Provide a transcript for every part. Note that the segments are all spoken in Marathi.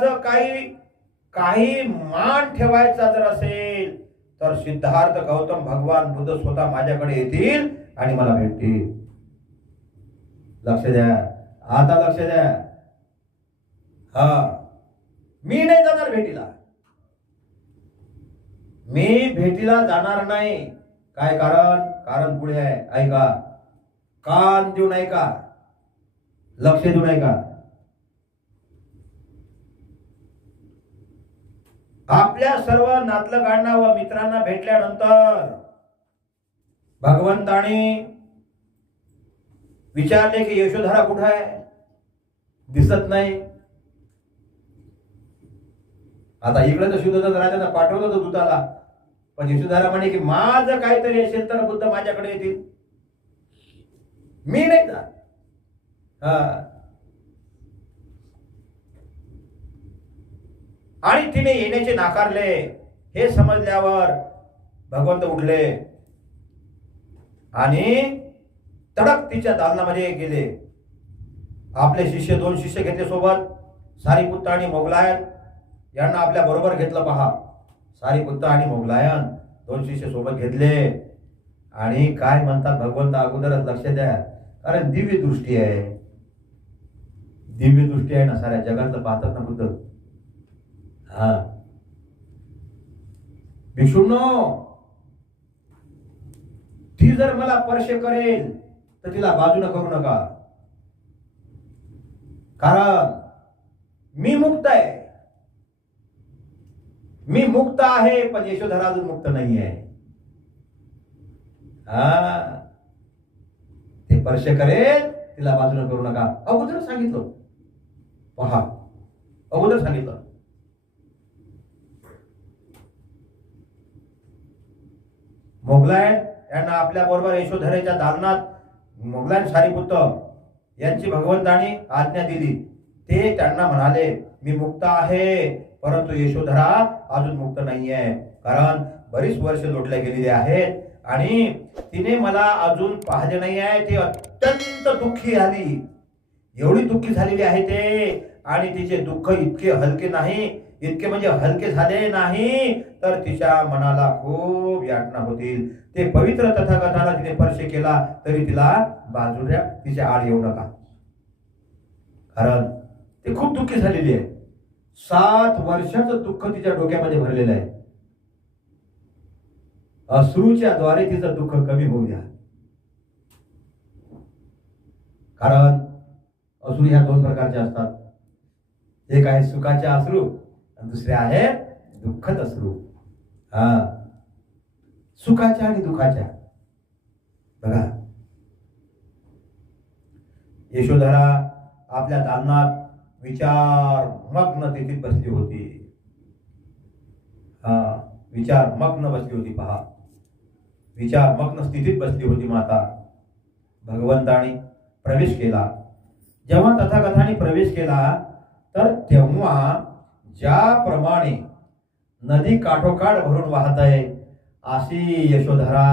माझं काही काही मान ठेवायचा जर असेल तर सिद्धार्थ गौतम भगवान बुद्ध स्वतः माझ्याकडे येतील आणि मला भेटतील. लक्ष द्या. आता लक्ष द्या. हा. मी नाही जाणार भेटीला. मी भेटीला जाणार नाही. काय कारण? कारण पुढे आहे. ऐका. कान देऊन ऐका. लक्ष देऊन ऐका. आपल्या सर्व नातलगांना व मित्रांना भेटल्यानंतर भगवंताने विचारले की यशोधरा कुठं आहे? दिसत नाही. आता इकडे तर शुद्धोधन राजांना पाठवलं होतं दुधाला पण यशोधरा म्हणे की माझं काहीतरी असेल तर बुद्ध माझ्याकडे येतील. मी नाही जात. हा. आणि तिने येण्याचे नाकारले. हे समजल्यावर भगवंत उठले. आणि तडक तिच्या दालनामध्ये गेले. आपले शिष्य दोन शिष्य घेतले सोबत. सारीपुत्त आणि मोगलायन यांना आपल्या बरोबर घेतलं पहा. सारीपुत्त आणि मोगलायन दोन शिष्य सोबत घेतले. आणि काय म्हणतात भगवंत अगोदरच लक्ष द्या. कारण दिव्य दृष्टी आहे. दिव्य दृष्टी आहे ना साऱ्या जगातलं पाहतात ना बुद्ध? हा. भिक्षुंनो ती जर मला स्पर्श करेल तर तिला बाजून करू नका. कारण मी मुक्त आहे. मी मुक्त आहे पण यशोधरा अजून मुक्त नाही आहे हा. ते स्पर्श करेल तिला बाजून करू नका. अगोदर सांगितलं. पहा. अगोदर सांगितलं. मोगलायन यांना आपल्या बरोबर यशोधरेच्या दालनात मोगलायन सारीपुत्र यांची भगवंताने आज्ञा दिली. ते त्यांना म्हणाले मी मुक्त आहे परंतु यशोधरा अजून मुक्त नाही आहे कारण बरीच वर्ष लोटल्या गेलेली आहेत आणि तिने मला अजून पाहिले नाही आहे ती अत्यंत दुःखी झाली एवढी दुःखी झालेली आहे ते आणि तिचे दुःख इतके हलके नाही इतके म्हणजे हलके झाले नाही तर तिच्या मनाला खूप यातना होतील. ते पवित्र तथागताला तिने स्पर्श केला तरी तिला बाजूला तिच्या आड येऊ नका. कारण ती खूप दुःखी झालेली आहे. सात वर्षाचं दुःख तिच्या डोक्यामध्ये भरलेलं आहे. अश्रूच्या द्वारे तिचं दुःख कमी होऊ द्या. कारण अश्रू ह्या दोन प्रकारचे असतात. एक आहे सुखाचे अश्रू दुसरे आहे दुःखद अश्रू. हा. सुखाच्या आणि दुःखाच्या. बघा. यशोधरा आपल्या दालनात विचार मग्न तिथीत बसली होती. हा. विचार मग्न बसली होती पहा. विचार मग्न स्थितीत बसली होती माता. भगवंताने प्रवेश केला. जेव्हा तथाकथाने प्रवेश केला तर तेव्हा ज्याप्रमाणे नदी काठोकाठ भरून वाहत आहे अशी यशोधरा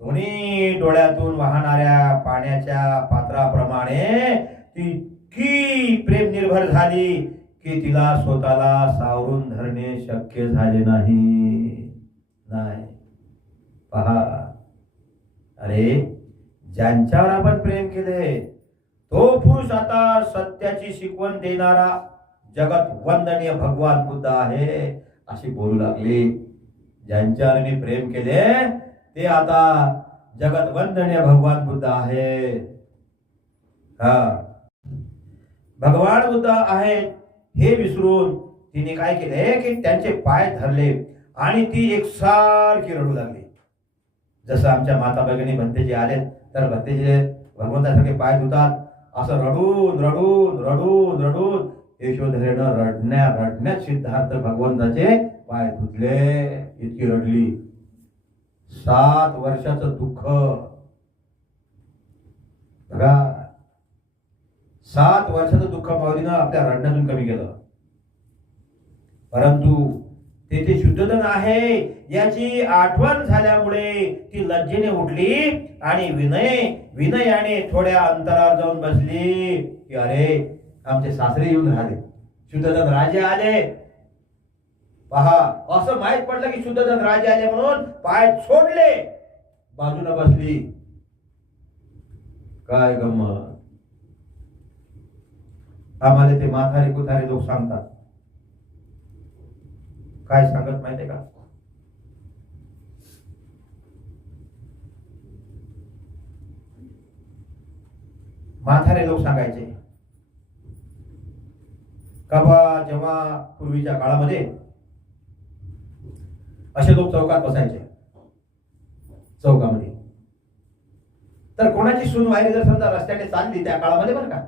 दोन्ही डोळ्यातून वाहणाऱ्या पाण्याच्या पात्राप्रमाणे ती इतकी प्रेम निर्भर झाली की तिला स्वतःला सावरून धरणे शक्य झाले नाही. नाही. पहा. अरे ज्यांच्यावर आपण प्रेम केले तो पुरुष आता सत्याची शिकवण देणारा जगत वंदनीय भगवान बुद्ध आहे अशी बोलू लागली. ज्यांच्यावर मी प्रेम केले ते आता जगत वंदनीय भगवान बुद्ध आहे. हा. भगवान बुद्ध आहे हे विसरून तिने काय केले की त्यांचे पाय धरले आणि ती एक सारखी रडू लागली. जसं आमच्या माता भगिनी भंतेजी आले तर भंतेजी भगवंतासारखे पाय धुतात असं रडून रडून रडून रडून यशोधरेनं रडण्या रडण्यात सिद्धार्थ भगवंताचे पाय धुतले. इतकी रडली. सात वर्षाचं दुःख. बघा. सात वर्षाचं दुःख माऊलीनं आपल्या रडण्यातून कमी केलं. परंतु तेथे शुद्धधन आहे याची आठवण झाल्यामुळे ती लज्जेने उठली आणि विनय विनयाने थोड्या अंतरावर जाऊन बसली की अरे आमचे सासरे येऊन राहिले. शुद्धधन राजे आले. पहा असं माहीत पडलं की शुद्धधन राजे आले म्हणून पाय सोडले बाजूला बसली. काय गंमत? आम्हाला ते माथारे कुथारे लोक सांगतात. काय सांगत माहितीये का? माथारे लोक सांगायचे का बा जेव्हा पूर्वीच्या काळामध्ये असे लोक चौकात बसायचे. चौकामध्ये. तर कोणाची सुनवायरी जर समजा रस्त्याने चालली त्या काळामध्ये बरं का?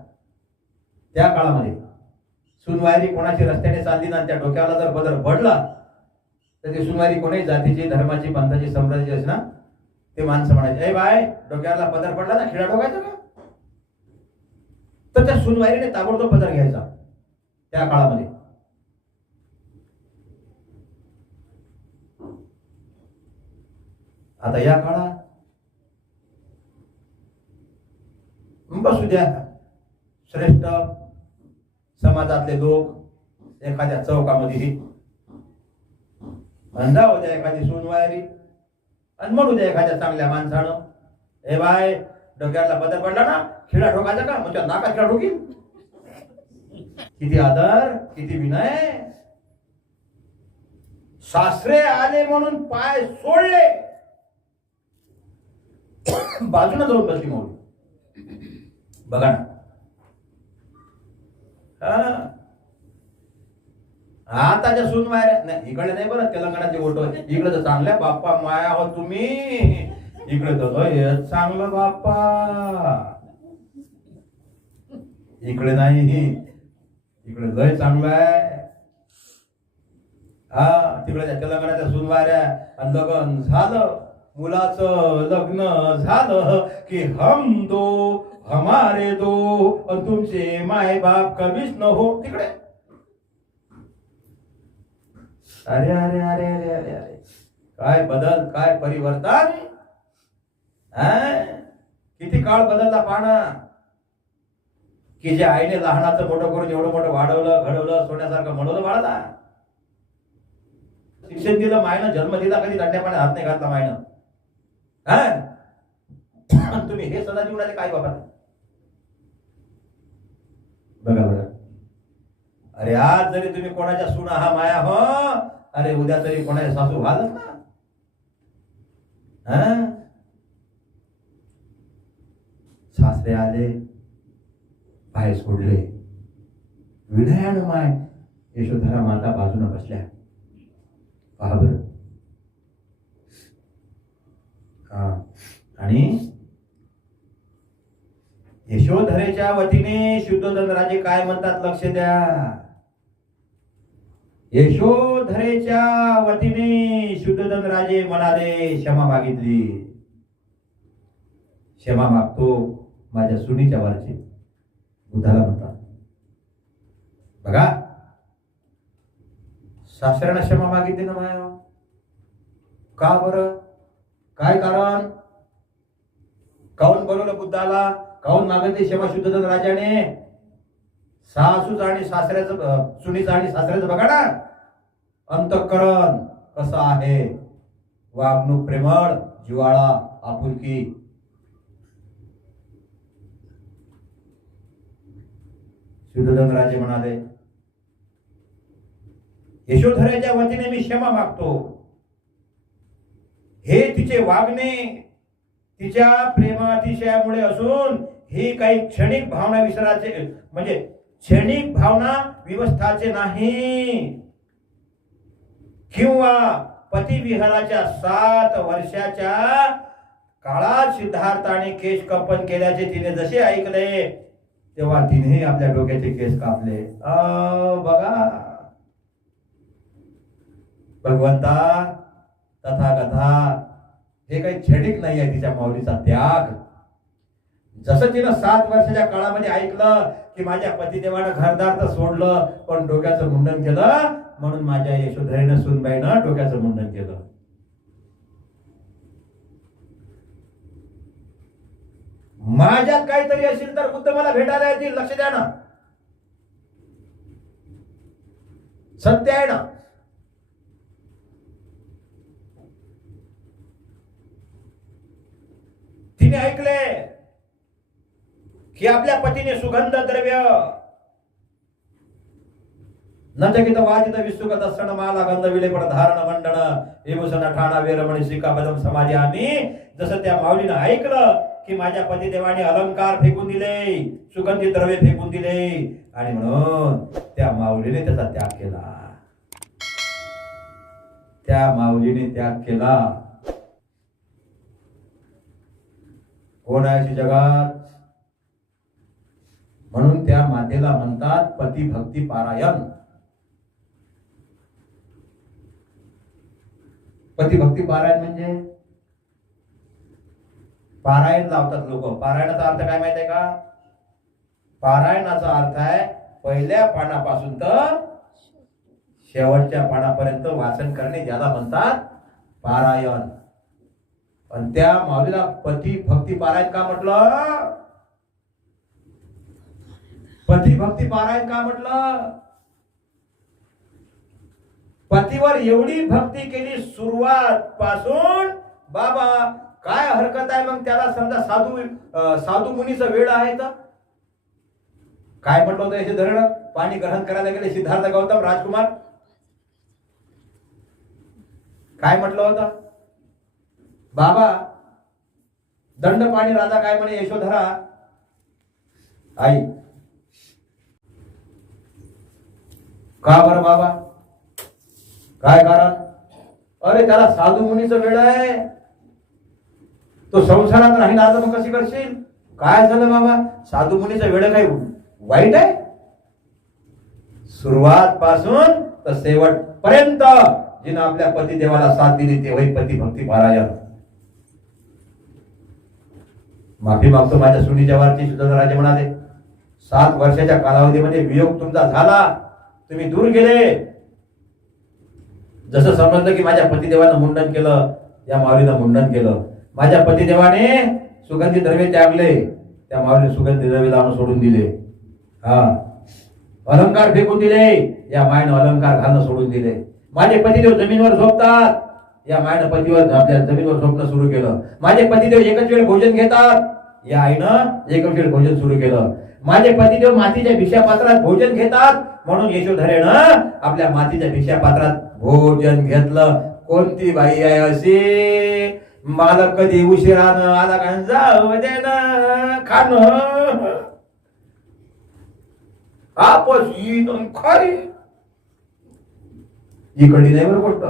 त्या काळामध्ये. सुनवायरी कोणाची रस्त्याने चालली ना त्या डोक्याला जर बदल पडला तर ती सुनवायरी कोणी जातीची धर्माची पंथाची संप्रदायाची असना ते माणसं म्हणायचे ए बाय डोक्याला पदर पडला ना खिळा ठोकायचा का? तर त्या सुनवायरीने ताबडतोब पदर घ्यायचा. त्या काळामध्ये. आता या काळात बसू द्या. श्रेष्ठ समाजातले लोक एखाद्या चौकामध्ये अंधा द्या एखादी सोनवायरी आणि म्हणू द्या एखाद्या चांगल्या माणसानं ए बाय डोक्याला बदल पडला ना? खिळा ठोकायचा का? म्हणजे नाका खिळा ठोकील किती आदर किती विनय? सासरे आले म्हणून पाय सोडले. बाजूला जाऊन बसली म्हणून बघा ना. हा. सून सुनवायऱ्या नाही इकडे नाही बरं तेलंगणाचे फोटो इकडे तर चांगल्या बाप्पा माया हो तुम्ही. इकडे तर चांगलं बाप्पा. इकडे नाही. तिकडे लय चांगलं आहे. हा तिकडे त्याच्या लग्नाच्या सुनवाऱ्या आणि लग्न झालं. मुलाचं लग्न झालं की हम दो हमारे दो. आणि तुमचे माय बाप कमीच न हो? तिकडे. अरे अरे अरे अरे अरे अरे. काय बदल काय परिवर्तन? किती काळ बदलला पाहणा की जे आईने लहानाचं मोठं करून एवढं मोठं वाढवलं घडवलं सोन्यासारखं म्हणवलं बाळाला शिक्षण दिलं मायनं जन्म दिला कधी दंड्या पाण्यात हात नाही घातला मायनं. हा? तुम्ही हे सदा जीवनाचे काय वापरता? बघा बघा अरे आज जरी तुम्ही कोणाच्या सुना हा माया हो अरे उद्या तरी कोणाच्या सासू व्हालच ना हा? सासरे आले पाय सोडले. विनयानं माय यशोधरा माता बाजूने बसल्या. पहा बरं. आणि यशोधरेच्या वतीने शुद्धोधन राजे काय म्हणतात लक्ष द्या. यशोधरेच्या वतीने शुद्धोधन राजे म्हणाले क्षमा मागितली. क्षमा मागतो माझ्या सुनीच्या वरची. बुद्धाला म्हणतात बघा. सासऱ्यानं क्षमा मागितली ना माया. का बरं? काय कारण? काऊन बोलवलं बुद्धाला? काऊन मागितली क्षमा शुद्धधन राजाने? सासूच आणि सासऱ्याचं अं, सुनीचं आणि सासऱ्याचं बघा ना. अंतकरण कसं आहे? वागणूक प्रेमळ जिवाळा आपुलकी शुद्धधन राजे म्हणाले यशोधराच्या वतीने मी क्षमा मागतो. हे तिचे वागणे तिच्या प्रेमातिशयामुळे असून ही काही क्षणिक भावना विसराचे म्हणजे क्षणिक भावना विवस्थाचे नाही. किंवा पतिविहाराच्या सात वर्षाच्या काळात सिद्धार्थाने केश कंपन केल्याचे तिने जसे ऐकले तेव्हा तिने आपल्या डोक्याचे केस कापले. अ, बघा. भगवंता तथागथा हे काही छेडिक नाही आहे तिच्या माऊलीचा त्याग. जसं तिनं सात वर्षाच्या काळामध्ये ऐकलं की माझ्या पतिदेवानं घरदार तर सोडलं पण डोक्याचं मुंडन केलं म्हणून माझ्या यशोधरेनं सुनबाईनं डोक्याचं मुंडन केलं. माझ्यात काहीतरी असेल तर बुद्ध मला भेटायला येतील लक्ष द्या ना. सत्य आहे ना. तिने ऐकले की आपल्या पतीने सुगंध द्रव्य नचकित वाजित विस्तुक दर्शन माला गंध विलेपण धारण मंडण विभूषण ठाणा वेरमणी शिका बदम समाधी आम्ही जसं त्या माऊलीनं ऐकलं की माझ्या पतिदेवाने अलंकार फेकून दिले सुगंधी द्रव्य फेकून दिले. आणि म्हणून त्या माऊलीने त्याचा त्याग केला. त्या माऊलीने त्याग केला. कोण आहे अशी जगात? म्हणून त्या मातेला म्हणतात पती भक्ती पारायण. पती भक्ती पारायण म्हणजे? पारायण लावतात लोक. पारायणाचा अर्थ काय माहिती आहे का? पारायणाचा अर्थ आहे पहिल्या पानापासून तर शेवटच्या पानापर्यंत वाचन करणे ज्याला म्हणतात पारायण. पण त्या माऊलीला पती भक्ती पारायण का म्हटलं? पती भक्ती पारायण का म्हटलं? पतीवर एवढी भक्ती केली सुरुवात पासून बाबा काय हरकत आहे मग त्याला समजा साधू साधू मुनीचा वेळ आहे तर? काय म्हटलं होतं याचे धरण? पाणी ग्रहण करायला गेले सिद्धार्थ गौतम राजकुमार? काय म्हटलं होतं? बाबा दंड पाणी राजा काय म्हणे यशोधरा? आई. का बरं बाबा? काय कारण? अरे त्याला साधू मुनीचा वेळ आहे. तो संसारात राहील आज मग कशी करशील? काय झालं बाबा? साधू मुनीचा वेळ काही वाईट आहे? सुरुवात पासून तर शेवट पर्यंत जिनं आपल्या पती देवाला साथ दिली ते होई पती भक्ती महाराजा माफी मागतो माझ्या सुनी जवारची सुद्धा राजे म्हणाले सात वर्षाच्या कालावधीमध्ये वियोग तुमचा झाला. तुम्ही दूर गेले. जसं समजलं की माझ्या पतिदेवानं मुंडन केलं या माऊलीनं मुंडन केलं. माझ्या पतिदेवाने सुगंधी द्रव्य त्यागले. त्या माऊली सुगंधी द्रव्य लावून सोडून दिले. हा. अलंकार फेकून दिले. या मायनं अलंकार घालणं सोडून दिले. माझे पतीदेव जमीनवर झोपतात. या मायनं पतीवर आपल्या जमीनवर झोपणं सुरू केलं. माझे पतीदेव एकच वेळ भोजन घेतात. या आईनं एकच वेळ भोजन सुरू केलं. माझे पतीदेव मातीच्या भिक्षा पात्रात भोजन घेतात. म्हणून यशोधरेनं आपल्या मातीच्या भिक्षा पात्रात भोजन घेतलं. कोणती बाई आहे अशी? मला कधी उशिरानं आला का? जाऊ दे ना खाणं. आपस येईन खरी. इकडली नाही बरं गोष्ट.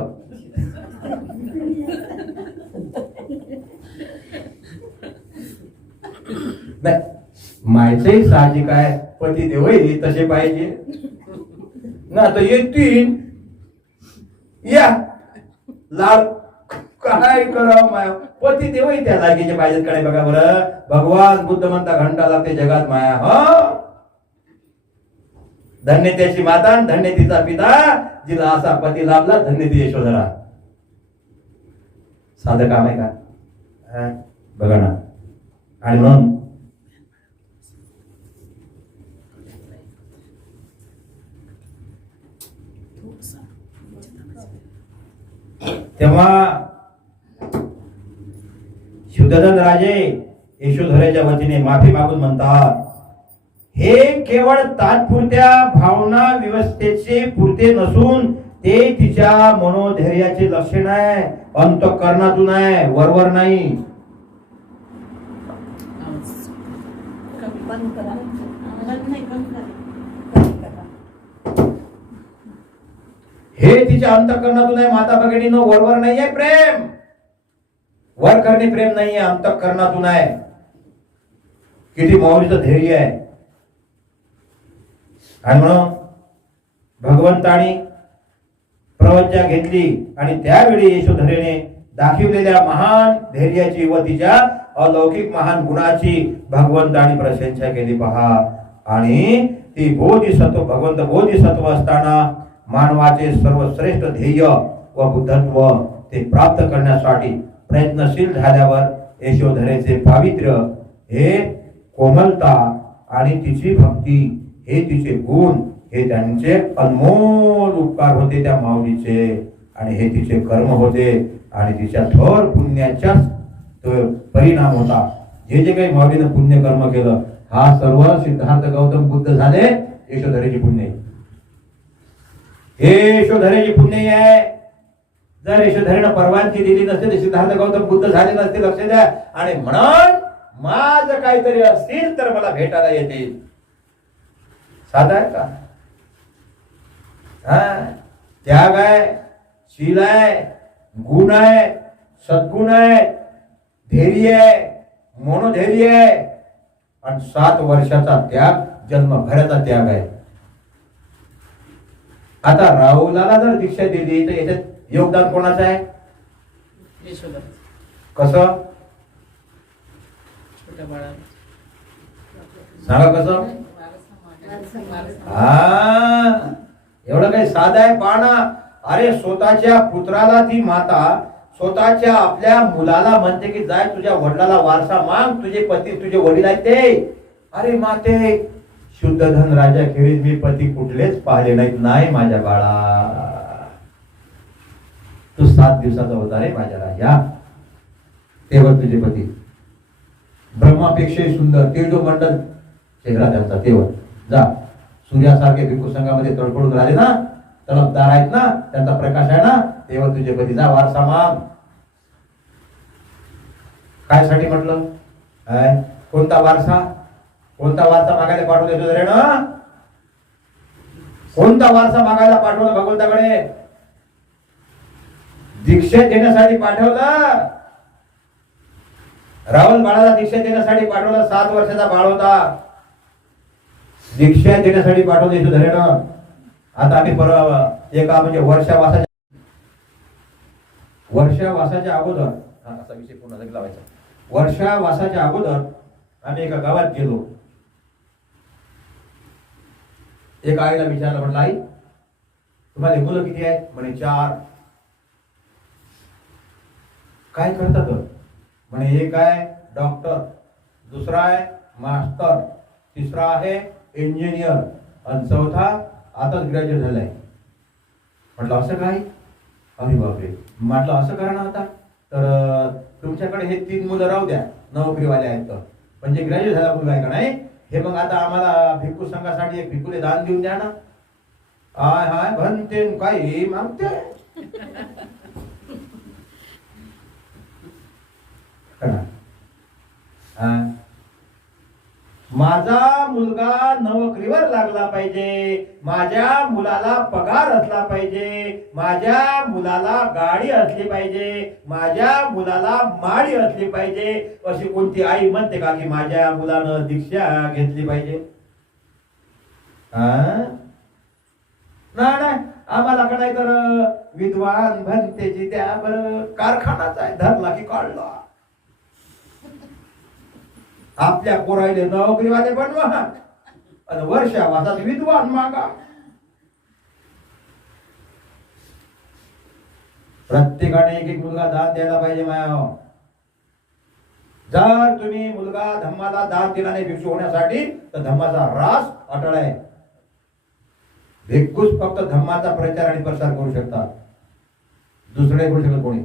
नाही मायचंही साहजिक आहे पती देवही तसे पाहिजे. ना तर येतील या लाल काय करावं माया? पती देवही त्या जागेचे पाहिजेत कडे बघा बरं. भगवान बुद्ध म्हणता घंटा लागते जगात माया. ह? धन्य त्याची माता धन्य तिचा पिता जिला असा पती लाभला धन्य ती यशोधरा. साधं काम आहे का? हा? बघा ना. आणि म्हणून तेव्हा शुद्धधन राजे यशोधरेच्या वतीने माफी मागून म्हणतात हे केवळ तात्पुरत्या भावना व्यवस्थेचे पुरते नसून ते तिच्या मनोधैर्याचे लक्षण आहे अंतकरणातून आहे वरवर नाही. हे तिच्या अंतकरणातून आहे माता भगिनीनं वरवर नाही आहे प्रेम. वर करणे प्रेम नाही आहे अंतकरणातून आहे. किती मौलीचं धैर्य आहे. आणि म्हणून भगवंतानी प्रवज्ञा घेतली आणि त्यावेळी यशोधरेने दाखवलेल्या महान धैर्याची व तिच्या अलौकिक महान गुणाची भगवंतानी प्रशंसा केली पहा. आणि ती बोधिसत्व भगवंत बोधिसत्व असताना मानवाचे सर्वश्रेष्ठ ध्येय व बुद्धत्व ते प्राप्त करण्यासाठी प्रयत्नशील झाल्यावर यशोधरेचे पावित्र्य हे कोमलता आणि तिची भक्ती हे तिचे गुण हे त्यांचे अनमोल उपकार होते त्या माऊलीचे. आणि हे तिचे कर्म होते आणि तिच्या थोर पुण्याच्या परिणाम होता. जे जे काही माऊलीनं पुण्य कर्म केलं हा सर्व सिद्धार्थ गौतम बुद्ध झाले यशोधरेची पुण्य. हे यशोधरेची पुण्य आहे. जर यशोधरेनं परवानगी दिली नसते तर सिद्धार्थ गौतम बुद्ध झाले नसते लक्ष द्या. आणि म्हणून माझ काहीतरी असतील तर मला भेटायला येतील. साधा आहे का? हा? त्याग आहे शील आहे गुण आहे सद्गुण आहे धैर्य आहे मनोधैर्य आहे. आणि सात वर्षाचा त्याग जन्मभराचा त्याग आहे. आता राहुलाला जर दीक्षा दिली तर याच्यात योगदान कोणाचं आहे? कस? सांगा कस? हा. एवढं काही साधं आहे? पाहणा अरे स्वतःच्या पुत्राला ती माता स्वतःच्या आपल्या मुलाला म्हणते की जाय तुझ्या वडिलाला वारसा माग. तुझे पती तुझे वडील आहेत ते. अरे माते शुद्ध धन राजा खेळीत मी पती कुठलेच पाहिले नाहीत. नाही माझ्या बाळा. तो सात दिवसाचा होता रे माझ्या राजा तेव्हा तुझे पती. ब्रह्मापेक्षाही सुंदर. ते जो मंडल चेहरा त्यांचा तेव्हा. जा. सूर्यासारखे भिक्खू तडफडून राहिले ना तलबदार आहेत ना त्यांचा प्रकाश आहे ना तेव्हा तुझे पती. जा वारसा माग काय साठी म्हटलं? काय? कोणता वारसा? कोणता वारसा मागायला पाठवले तुझं रे ना? कोणता वारसा मागायला पाठवला भगवंताकडे? दीक्षा देण्यासाठी पाठवलं. राहुल बाळाला दीक्षा देण्यासाठी पाठवलं. सात वर्षाचा बाळ होता. दीक्षा देण्यासाठी पाठवलं इथं धरेनं आता आम्ही परवा एका म्हणजे वर्षावासाच्या वर्षावासाच्या अगोदर हा, असा विषय पूर्ण लावायचा. वर्षावासाच्या अगोदर आम्ही एका गावात गेलो. एक आईला विचारलं म्हटलं आई तुम्हाला मुलं किती आहेत? म्हणे चार. काय करतात? म्हणे एक आहे डॉक्टर. दुसरा आहे मास्टर तिसरा आहे इंजिनियर आणि चौथा आताच ग्रॅज्युएट झालाय. म्हटलं असं काय? अरे बापरे. म्हटलं असं करा ना आता. तर तुमच्याकडे हे तीन मुलं राहू द्या. नोकरीवाले आहेत तर. म्हणजे ग्रॅज्युएट झाला मुलगा आहे का नाही हे मग आता आम्हाला भिक्खू संघासाठी एक भिक्खूले दान देऊन द्या ना. हाय हाय म्हणते न काही मागते करा. हा. माझा मुलगा नोकरीवर लागला पाहिजे. माझ्या मुलाला पगार असला पाहिजे. माझ्या मुलाला गाडी असली पाहिजे. माझ्या मुलाला माडी असली पाहिजे. अशी कोणती आई म्हणते का की माझ्या मुलानं दीक्षा घेतली पाहिजे? नाही आम्हाला का नाही तर विद्वान भंतेची त्या बरं कारखानाच आहे धरला की काढला. आपल्या पोरायले नोकरीवाले बनवा आणि वर्षा वासात विद्वान मागा. प्रत्येकाने एक एक मुलगा दान द्यायला पाहिजे माया. जर तुम्ही मुलगा धम्माला दान दिला नाही भिक्षू होण्यासाठी तर धम्माचा रास अटळ आहे. भिक्खूच फक्त धम्माचा प्रचार आणि प्रसार करू शकतात. दुसरे करू शकत कोणी?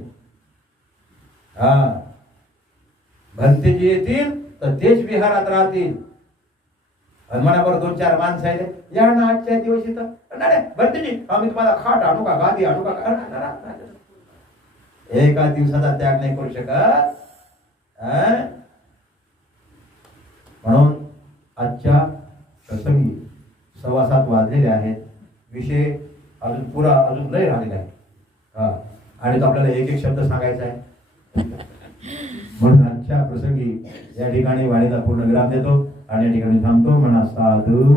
हा. भंतेजी येतील तर तेच विहारात राहतील. हनुमानावर दोन चार माणसं आहेत. या ना आजच्या दिवशी तर नाही नाही, आम्ही तुम्हाला खाट आणू का गादी आणू का? एका दिवसाचा त्याग नाही करू शकत. म्हणून आजच्या प्रसंगी सव्वा सात वाजलेले आहेत. विषय अजून पुरा अजून लय राहिलेला आहे. हा. आणि तो आपल्याला एक एक शब्द सांगायचा आहे. आजच्या प्रसंगी या ठिकाणी वाणीला पूर्ण विराम देतो आणि या ठिकाणी थांबतो. म्हणा साधू.